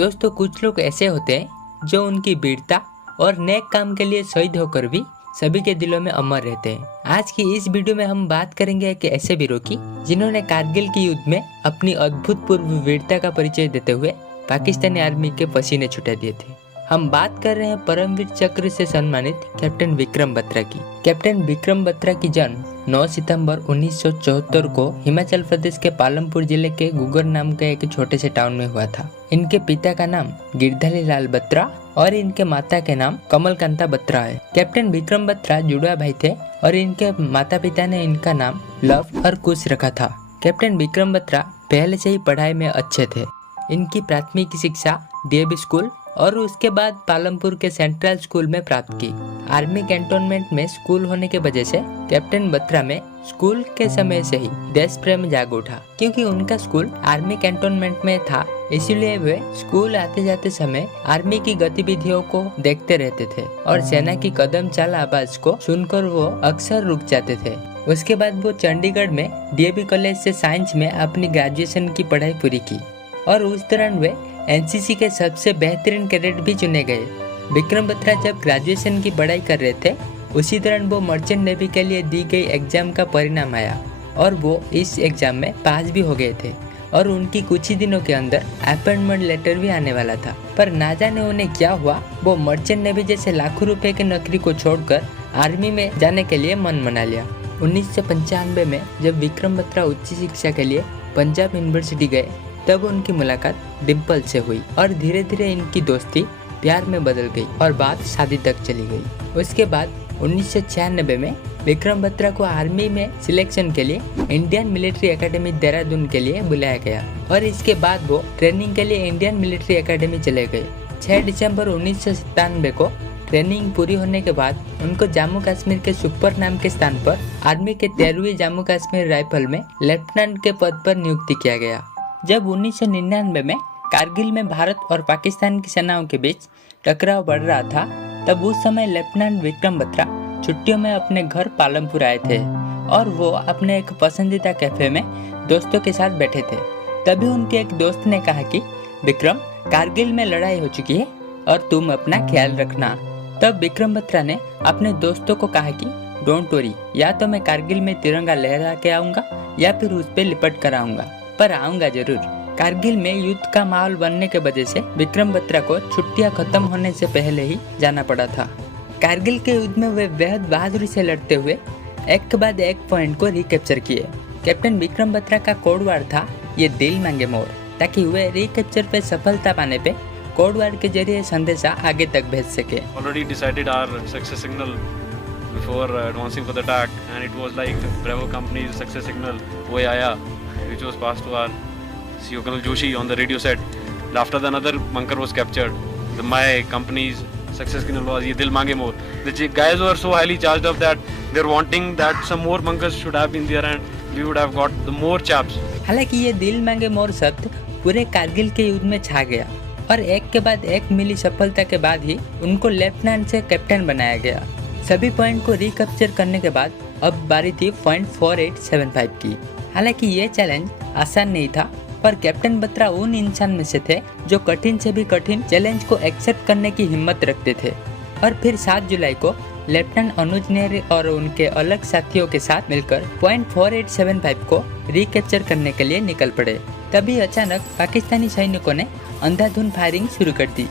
दोस्तों, कुछ लोग ऐसे होते हैं जो उनकी वीरता और नेक काम के लिए शहीद होकर भी सभी के दिलों में अमर रहते हैं। आज की इस वीडियो में हम बात करेंगे एक ऐसे वीरों की जिन्होंने कारगिल की युद्ध में अपनी अद्भुतपूर्व वीरता का परिचय देते हुए पाकिस्तानी आर्मी के पसीने छुटा दिए थे। हम बात कर रहे हैं परमवीर चक्र से सम्मानित कैप्टन विक्रम बत्रा की। कैप्टन विक्रम बत्रा की जन्म 9 सितंबर 1974 को हिमाचल प्रदेश के पालमपुर जिले के गुगर नाम के एक छोटे से टाउन में हुआ था। इनके पिता का नाम गिरधारी लाल बत्रा और इनके माता के नाम कमलकांता बत्रा है। कैप्टन विक्रम बत्रा जुड़वा भाई थे और इनके माता पिता ने इनका नाम लव और कुश रखा था। कैप्टन विक्रम बत्रा पहले से ही पढ़ाई में अच्छे थे। इनकी प्राथमिक शिक्षा डीएवी स्कूल और उसके बाद पालमपुर के सेंट्रल स्कूल में प्राप्त की। आर्मी कैंटोनमेंट में स्कूल होने के वजह से कैप्टन बत्रा में स्कूल के समय से ही देश प्रेम जाग उठा। क्योंकि उनका स्कूल आर्मी कैंटोनमेंट में था, इसीलिए वे स्कूल आते जाते समय आर्मी की गतिविधियों को देखते रहते थे और सेना की कदम चाल आवाज को सुनकर वो अक्सर रुक जाते थे। उसके बाद वो चंडीगढ़ में डीएवी कॉलेज से साइंस में अपनी ग्रेजुएशन की पढ़ाई पूरी की और उस दौरान वे एनसीसी के सबसे बेहतरीन कैडेट भी चुने गए। विक्रम बत्रा जब ग्रेजुएशन की पढ़ाई कर रहे थे, उसी दौरान वो मर्चेंट नेवी के लिए दी गई एग्जाम का परिणाम आया और वो इस एग्जाम में पास भी हो गए थे और उनकी कुछ ही दिनों के अंदर अपॉइंटमेंट लेटर भी आने वाला था। पर ना जाने उन्हें क्या हुआ, वो मर्चेंट नेवी जैसे लाखों रुपए की नौकरी को छोड़कर आर्मी में जाने के लिए मन बना लिया। 1995 में जब विक्रम बत्रा उच्च शिक्षा के लिए पंजाब यूनिवर्सिटी गए, तब उनकी मुलाकात डिम्पल से हुई और धीरे धीरे इनकी दोस्ती प्यार में बदल गई और बात शादी तक चली गई। उसके बाद 1996 में विक्रम बत्रा को आर्मी में सिलेक्शन के लिए इंडियन मिलिट्री एकेडमी देहरादून के लिए बुलाया गया और इसके बाद वो ट्रेनिंग के लिए इंडियन मिलिट्री एकेडमी चले गए। 6 दिसंबर 1997 को ट्रेनिंग पूरी होने के बाद उनको जम्मू कश्मीर के सुपर नाम के स्थान पर आर्मी के 13वीं जम्मू कश्मीर राइफल में लेफ्टिनेंट के पद पर नियुक्ति किया गया। जब 1999 में कारगिल में भारत और पाकिस्तान की सेनाओं के बीच टकराव बढ़ रहा था, तब उस समय लेफ्टिनेंट विक्रम बत्रा छुट्टियों में अपने घर पालमपुर आए थे और वो अपने एक पसंदीदा कैफे में दोस्तों के साथ बैठे थे। तभी उनके एक दोस्त ने कहा कि विक्रम, कारगिल में लड़ाई हो चुकी है और तुम अपना ख्याल रखना। तब विक्रम बत्रा ने अपने दोस्तों को कहा कि डोंट वरी, या तो मैं कारगिल में तिरंगा लहरा के आऊँगा या फिर उस पर लिपट कर आऊँगा, पर आऊँगा जरूर। कारगिल में युद्ध का माहौल बनने के वजह से विक्रम बत्रा को छुट्टियां खत्म होने से पहले ही जाना पड़ा था। कारगिल के युद्ध में वे बेहद बहादुरी से लड़ते हुए एक के बाद एक पॉइंट को रिकैप्चर किए। कैप्टन विक्रम बत्रा का कोड वर्ड था ये दिल मांगे मोर, ताकि वे रिकैप्चर पे सफलता पाने पे कोड वर्ड के जरिए संदेशा आगे तक भेज सके। Already decided our success signal before advancing for the attack, and it was like Bravo company's success signal वो आया, which was passed to our CEO Colonel Joshi on the radio set. After the another bunker was captured, my company's success signal was ye dil mange more. The guys were so highly charged up that they're wanting that some more bunkers should have been there and we would have got the more chaps. हालांकि ये दिल मांगे मोर शब्द पूरे कारगिल के युद्ध में छा गया और एक के बाद एक मिली सफलता के बाद ही उनको लेफ्टिनेंट से कैप्टन बनाया गया। सभी पॉइंट को रिकैप्चर करने के बाद अब बारी थी पॉइंट 4875 की। हालांकि ये चैलेंज आसान नहीं था, पर कैप्टन बत्रा उन इंसान में से थे जो कठिन से भी कठिन चैलेंज को एक्सेप्ट करने की हिम्मत रखते थे। और फिर 7 जुलाई को लेफ्टिनेंट अनुज नेहरे और उनके अलग साथियों के साथ मिलकर पॉइंट 4875 को रिकैप्चर करने के लिए निकल पड़े। तभी अचानक पाकिस्तानी सैनिकों ने अंधाधुंध फायरिंग शुरू कर दी।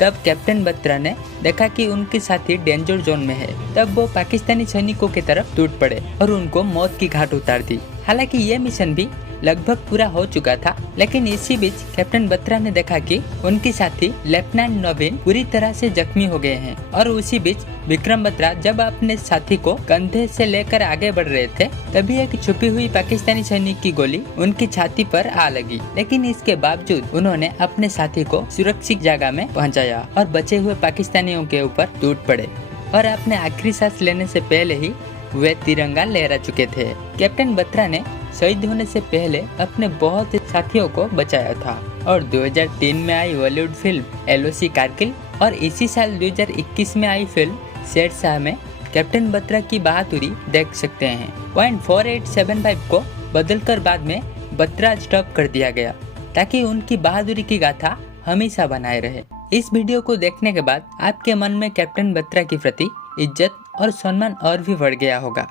तब कैप्टन बत्रा ने देखा कि उनके साथी डेंजर जोन में है। तब वो पाकिस्तानी सैनिकों की तरफ टूट पड़े और उनको मौत की घाट उतार दी। हालांकि ये मिशन भी लगभग पूरा हो चुका था, लेकिन इसी बीच कैप्टन बत्रा ने देखा कि उनके साथी लेफ्टिनेंट नवीन पूरी तरह से जख्मी हो गए हैं और उसी बीच विक्रम बत्रा जब अपने साथी को कंधे से लेकर आगे बढ़ रहे थे, तभी एक छुपी हुई पाकिस्तानी सैनिक की गोली उनकी छाती पर आ लगी। लेकिन इसके बावजूद उन्होंने अपने साथी को सुरक्षित जगह में पहुंचाया और बचे हुए पाकिस्तानियों के ऊपर टूट पड़े और अपने आखिरी सांस लेने से पहले ही वे तिरंगा लहरा चुके थे। कैप्टन बत्रा ने शहीद होने से पहले अपने बहुत से साथियों को बचाया था और 2003 में आई बॉलीवुड फिल्म एलओसी कारगिल और इसी साल 2021 में आई फिल्म शेरशाह में कैप्टन बत्रा की बहादुरी देख सकते हैं। पॉइंट 4875 को बदलकर बाद में बत्रा स्टॉप कर दिया गया ताकि उनकी बहादुरी की गाथा हमेशा बनाए रहे। इस वीडियो को देखने के बाद आपके मन में कैप्टन बत्रा के प्रति इज्जत और सम्मान और भी बढ़ गया होगा।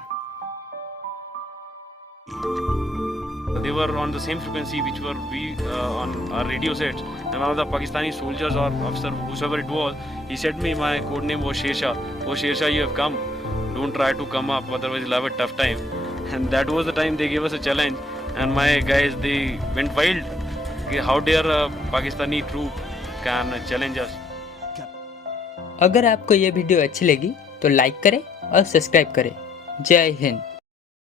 They were on the same frequency which were we on our radio sets. And one of the Pakistani soldiers or officer, whosoever it was, he said me, my code name was Shersha. Oh Shersha, you have come. Don't try to come up, otherwise you'll have a tough time. And that was the time they gave us a challenge. And my guys, they went wild. How dare a Pakistani troop can challenge us? अगर आपको ये video अच्छी लगी तो like करें और subscribe करें। जय हिंद।